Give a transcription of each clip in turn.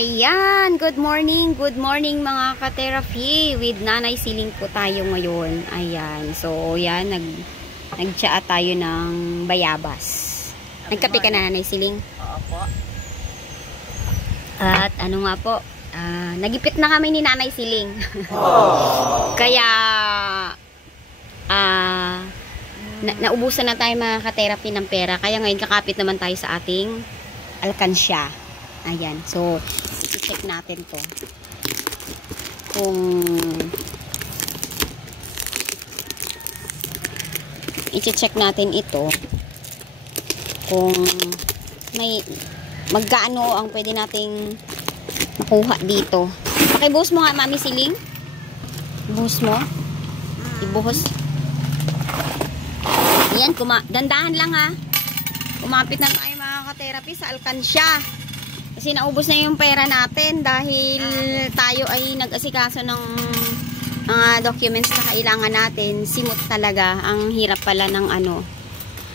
Ayan, good morning mga ka-therapy. With Nanay Siling po tayo ngayon. Ayan, so yan, nagtsaa tayo ng bayabas. Nagkape ka na, Nanay Siling? Oo po. At ano nga po, nagipit na kami ni Nanay Siling. Kaya, naubusan na tayo mga ka-therapy ng pera. Kaya ngayon kakapit naman tayo sa ating alkansya. Ayan, so i-check natin to kung i-check natin ito kung may magkaano ang pwede nating makuha dito. Pakibuhos mo nga, Mami Siling. Ibuhos mo. Ibuhos. Ayan, dandahan lang ha. Kumapit na tayo mga ka-therapy sa alkansya. Kasi naubos na yung pera natin dahil tayo ay nag-asikaso ng mga documents na kailangan natin. Simot talaga. Ang hirap pala ng ano.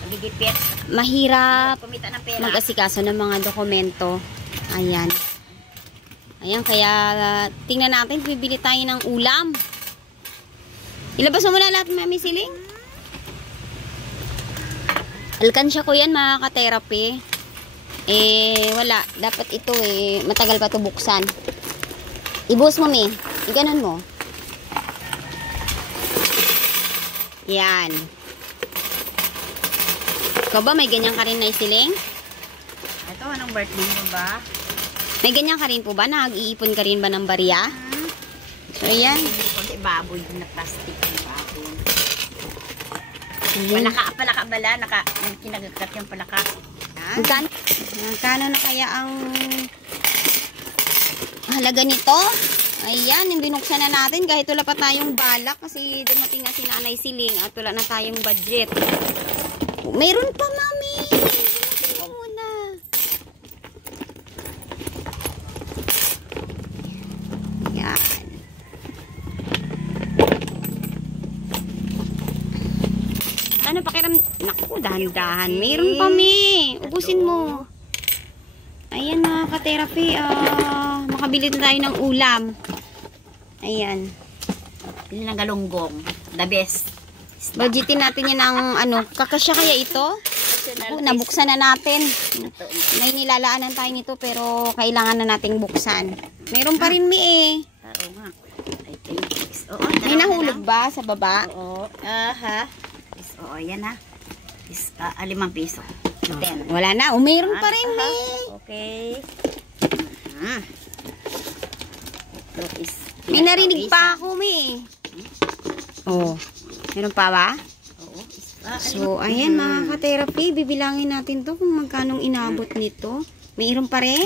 Magigipit. Mahirap Kumita ng pera. mag-asikaso ng mga dokumento. Ayan. Ayan, kaya tingnan natin. Bibili tayo ng ulam. Ilabas mo muna lahat, Mami Siling. Alkansya ko yan, mga ka-therapy. Wala. Dapat ito matagal pa ito buksan. Ibuhos mo, Mi. Iganon mo. Yan. Ikaw ba, may ganyan ka rin, Nay Siling? Ito, anong birthday mo ba? May ganyan ka rin po ba? Nag-iipon ka rin ba ng barya? So, yan. Kunti baboy na plastic ng baboy. Ayan. Palaka bala. Kinagagat yung palaka. Magkano na kaya ang halaga nito? Ayan, yung binuksan na natin kahit wala pa tayong balak kasi dumating na si Nanay Siling at wala na tayong budget. Mayroon pa, Mami. Dumating mo muna. Ayan. Ano pakiram? Naku, dahan-dahan. Mayroon pa, Mi. Ubusin mo. Ayan mga ka-therapy. Makabili na tayo ng ulam. Ayan. Pili ng galunggong. The best. Budgetin natin yan ng ano. Kakasya kaya ito? Nabuksan na natin. May nilalaanan tayo nito pero kailangan na nating buksan. Mayroon pa rin, Mi Oo nga. May nahulog ba sa baba? Oo. Aha. Oo, yan ha. 5 piso. 10. Wala na. Mayroon pa rin, Mi. Okay. Ito is May narinig pa ako, Mi. Oh. Meron pa ba? Oo. So, ayan mga ka-therapy. Bibilangin natin to kung magkanong inabot nito. Mayroon pa rin?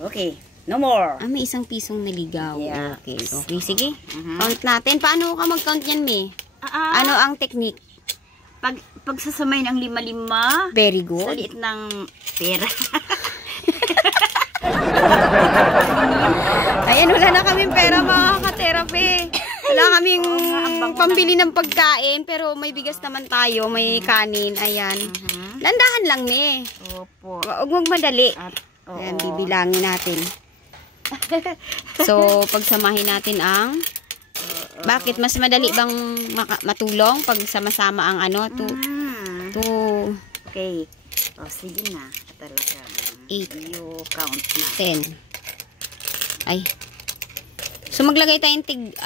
Okay. No more. May 1 pisong naligaw. Yeah. Okay. Okay, sige. Count natin. Paano ka mag-count yan, Mi? Ano ang technique? Pagsasamay ng 5-5 Very sa good. liit ng pera. Ayan, wala na kaming pera mga ka-therapy. Wala kaming pambili ng pagkain, pero may bigas naman tayo, may kanin. Ayan. Landahan lang, Mi. Opo. Huwag magmadali. Ayan, Oo. bibilangin natin. So, pagsamahin natin ang... Bakit? Mas madali bang matulong pag sama-sama ang ano? Okay. O, sige na. Talaga. 8. You count na. 10. Ay. So, maglagay tayong 10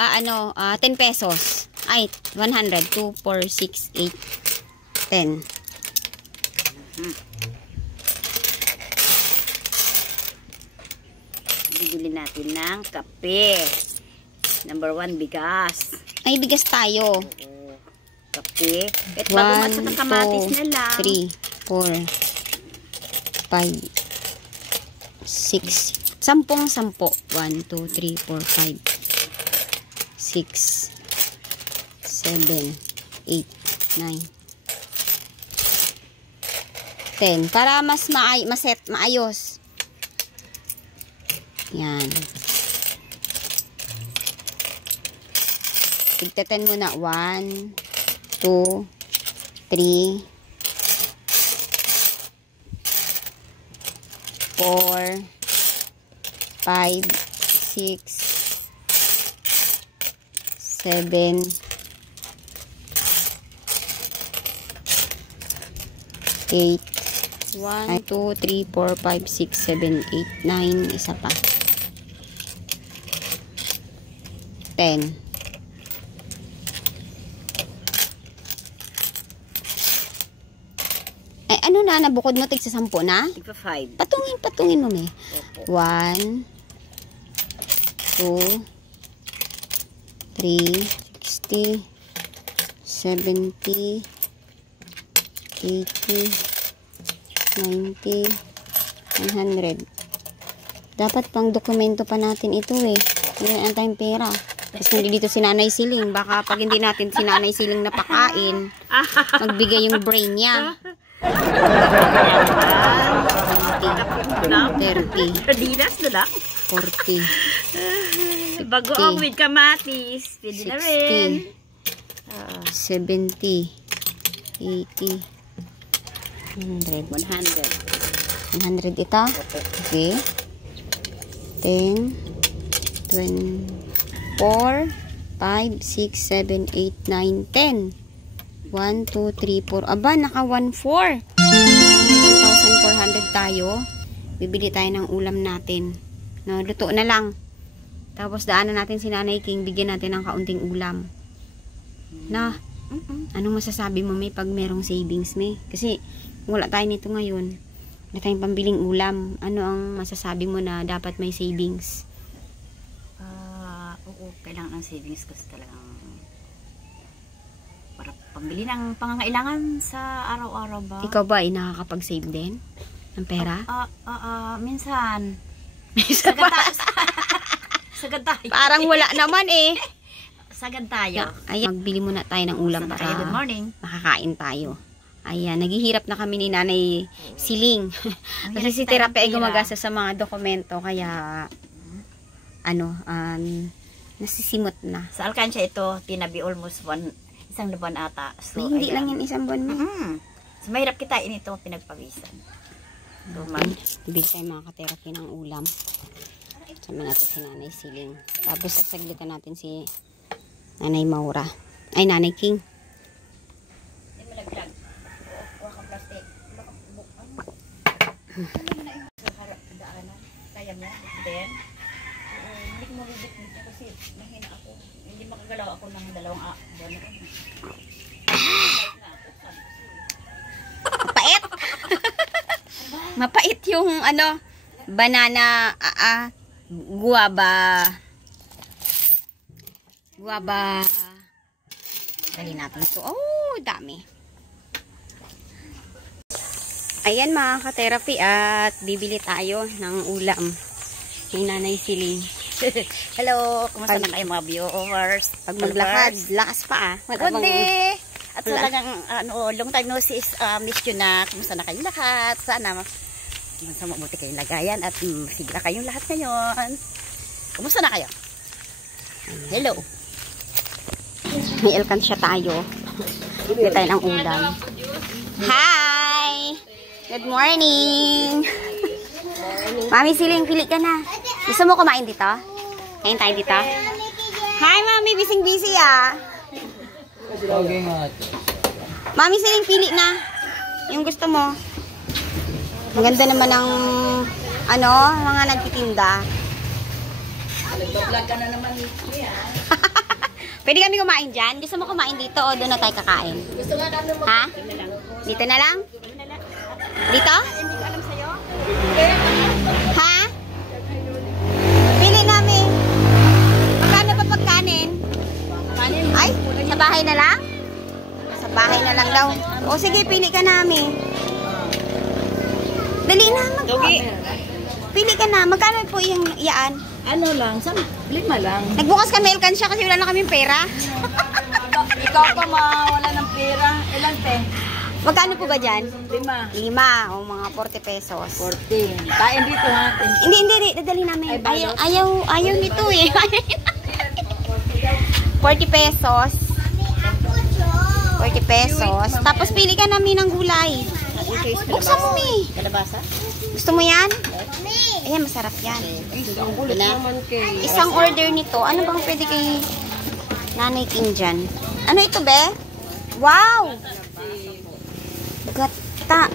pesos. Ay, 100. 2, 4, 6, 8, 10. Bibili natin ng kape. Number 1, bigas. Ay, bigas tayo. Oo. Kape. At bago at sa kamatis na lang. 3, 4, 5, 6, 10. 1, 2, 3, 4, 5, 6, 7, 8, 9, 10. Para mas maayos. Yan. Tigtatan mo na 1, 2, 3, 4, 5, 6, 7, 8, 1, 2, 3, 4, 5, 6, 7, 8, 9, isa pa. 10. Ay, ano na, nabukod mo tig sa 10 na? Tigpa 5. Patungin mo, me. Opo. 1, 2, 3, 60, 70, 80, 90, 100. Dapat pang dokumento pa natin ito eh. Hindi na tayong pera. Tapos nandito si Nanay Siling. Baka pag hindi natin si Nanay Siling napakain, magbigay yung brain niya. 30, Dinas na lang. 40, Bago ang with kamatis. Pwede na rin. 60, 70, 80, 100. 100 ito? Okay. 10, 20, 4, 5, 6, 7, 8, 9, 10. 1, 2, 3, 4. Aba, naka 1,400. 1,400 tayo. Bibili tayo ng ulam natin. No, luto na lang. Tapos daanan natin si Nanay King. Bigyan natin ng kaunting ulam. Na, anong masasabi mo, May, pag merong savings, May? Kasi wala tayo nito ngayon. Wala tayong pambiling ulam. Ano ang masasabi mo na dapat may savings? Oo, kailangan ng savings kasi talagang para pambili ng pangangailangan sa araw-araw ba? Ikaw ba ay nakakapag-save din ng pera? Minsan. Sagad tayo. Parang wala naman eh. Sagad tayo. Ayan, magbili muna tayo ng ulam Sana para kayo, good morning. makakain tayo. Ayan, naghihirap na kami ni Nanay Siling. Kasi si Terapi ay gumagasa sa mga dokumento, kaya nasisimot na. Sa alkansya ito, tinabi almost isang buwan ata. So, Ay, hindi ayan. lang yan isang buwan mo. So, mahirap kitain ito pinagpawisan. So, Bili tayo mga ka-therapy ng ulam. Sama natin si Nanay Siling. Tapos sasaglitan natin si Nanay Maura. Ay, Nanay King. Hindi mo naglag. Huwag kang plastic. Sa harap daanan. Kaya mo. Then, hindi ko mabibit nito kasi mahina ako. Hindi makagalaw ako ng 2 buwan. Mapait! Mapait yung banana, guava. Guava. Dali natin ito. Oh, dami. Ayan mga ka-therapy, at bibili tayo ng ulam ni Nanay Siling. Hello! Kumusta na kayo mga viewers? Pag maglakad, lakas pa Kundi! At talagang, long time no see, miss you na. Kumusta na kayong lahat? Sana mabuti kayong lagayan at sigla kayong lahat ngayon. Kumusta na kayo? Hello! May alkansya tayo. Bili tayo ng ulam. Hi! Good morning! Mami Siling, pili ka na. Gusto mo kumain dito? Kain tayo dito? Hi, Mami! Busy ah! Mami Siling, pili na. Yung gusto mo. Ang ganda naman ng mga nagtitinda. Nag-vlog ka na naman niya. Pwede kami kumain dyan? Gusto mo kumain dito o doon na tayo kakain? Gusto nga namin Ha? Dito na lang? Dito? Hindi ko alam sa'yo. Ha? Pili namin. Magkano pa pagkanin? Ay, sa bahay na lang? Sa bahay na lang daw. O sige, pili ka namin. Dali na. Pili ka na. Magkano po yung iyaan? Ano lang? 5 lang. Nagbukas kami alkansya kasi wala na kaming pera. Ikaw pa wala ng pera. Ilan te? Magkano po ba dyan? 5. 5 o mga 40 pesos. 14. Kain dito ha. Hindi. Dadali namin. Ayaw nito eh. 40 pesos. 40 pesos. Tapos pili ka namin ng gulay. yung choice Buksan mo, Mi. Kalabasa? Gusto mo yan? Ayan, masarap yan. Ito na. Isang order nito. Ano bang pwede kay Nanay King dyan? Ano ito, be? Wow! Gata.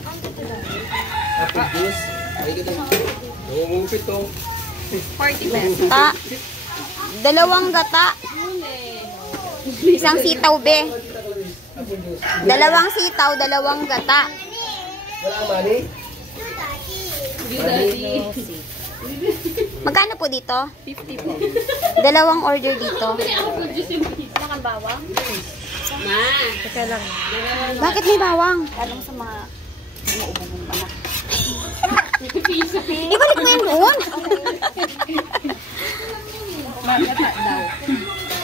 Apple juice. Ay, ito. Nangungupit to. 40 pesos. Gata. Dalawang gata. Isang sitaw, be. Dalawang sitaw, dalawang gata. Wala ka money? Magkano po dito? 50 po. Dalawang order dito. Teka lang. Bakit may bawang? Tanong sa mga umuubong anak. Ibalik mo yan doon.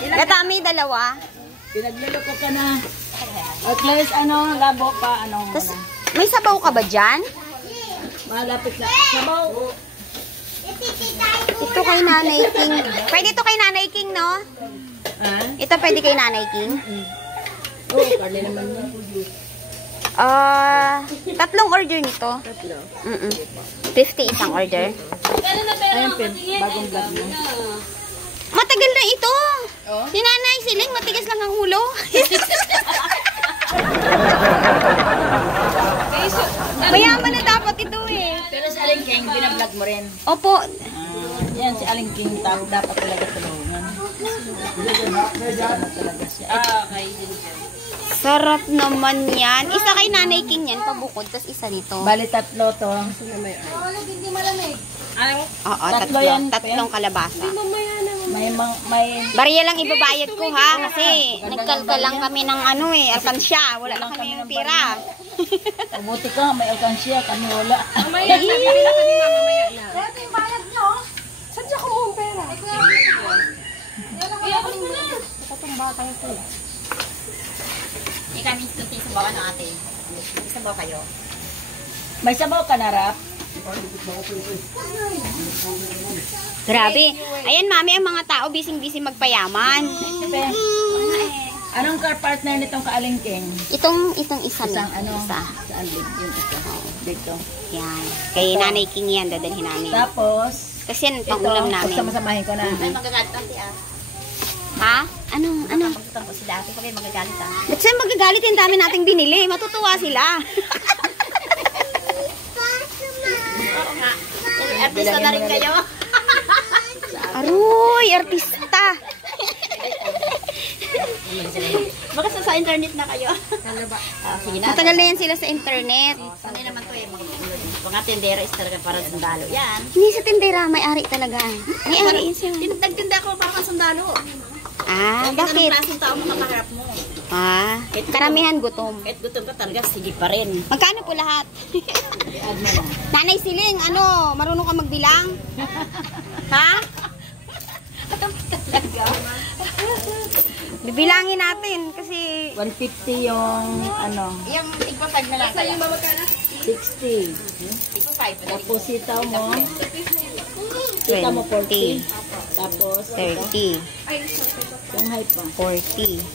Gata, may dalawa. Pinagluloko ka na. At least, labo pa, Tapos, may sabaw ka ba dyan? malapit na. Sabaw. Ito kay Nanay King. Pwede ito kay Nanay King, no? Ha? Ito pwede kay Nanay King. Oo, karne naman yun. Tatlong order nito. 50 isang order. Ayun, Pim. Bagong vlog mo. Matagal na ito. Si Nanay Siling, matigas lang ang ulo. Mayaman na dapat ito eh. Pero si Aling King, binablog mo rin. Opo. Yan, si Aling King, dapat talaga tulungan. Talaga siya. Okay. Sarap naman yan. Isa kay Nanay King yan, pabukod. Tapos isa nito. Bali, tatlo to. Oo, Tatlo yan, tatlong kalabasa. May Bariya lang ibabayad ko ha. Kasi nagkalkal lang kami ng alkansya. Wala lang kami yung pira. Mabuti ka, may alkansya, kami wala. Kami sabawan ng ate. Sabaw kayo. May sabaw ka na, Rap? Grabe. Ayan, mami, ang mga tao bising-bising magpayaman. Pem, anong car partner nitong ka-Aling King? Itong isa Isang na. ano? Isa. Saan yung isa? Dito. Yan. Kay Nanay King yan, dadalhin namin. Tapos, Kasi yan, pang-ulam namin. pagsamasamahin ko na. Ay, magagalit ate ah. Ha? Ano? Pagsutan ko sila ate, pag magagalit ah. Ba't sa'yo magagalit yung dami nating binili? Matutuwa sila. Oo nga. Artista na rin kayo. Aroy, artista. Baka sa internet na kayo. Sige na. Matagal na yan sila sa internet. Sanay naman to eh. Mga tendero is talaga parang sundalo. Yan. Hindi sa tindera, may-ari talaga. May-ari siya. Nagtinda ko parang sundalo. Ah, Bakit? bakit? Anong klaseng tao makakarap mo? Ah, karamihan gutom. Kahit gutom ka talaga, sige pa rin. Magkano po lahat? Nanay Siling, marunong ka magbilang? Ha? Bibilangin natin kasi 150 yung Yung tigpa 5 na lang. Sa'yo ba magkano? 60. Tigpa 5. Tapos sitaw mo. Sitaw mo 40. 20, Tapos 30, Shanghai pa. 40,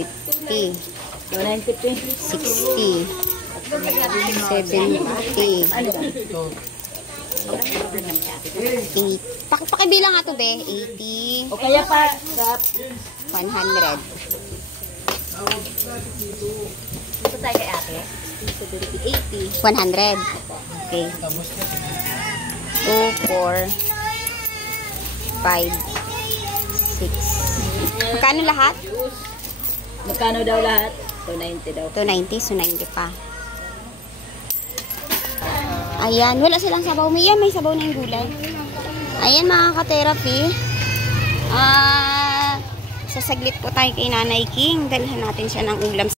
50, 150. 60, 70, Ano ba? 80. Pakibilang nga to, be. 80, O kaya pa, Rap, 100. Ito tayo kay ate. 100. Okay. 2, 4, 5, 6. Magkano lahat? magkano daw lahat? 290 daw. 290, so 90 pa. Ayan, wala silang sabaw. May sabaw na yung gulay. Ayan mga ka-therapy. Sasaglit po tayo kay Nanay King. Dalhan natin siya ng ulam.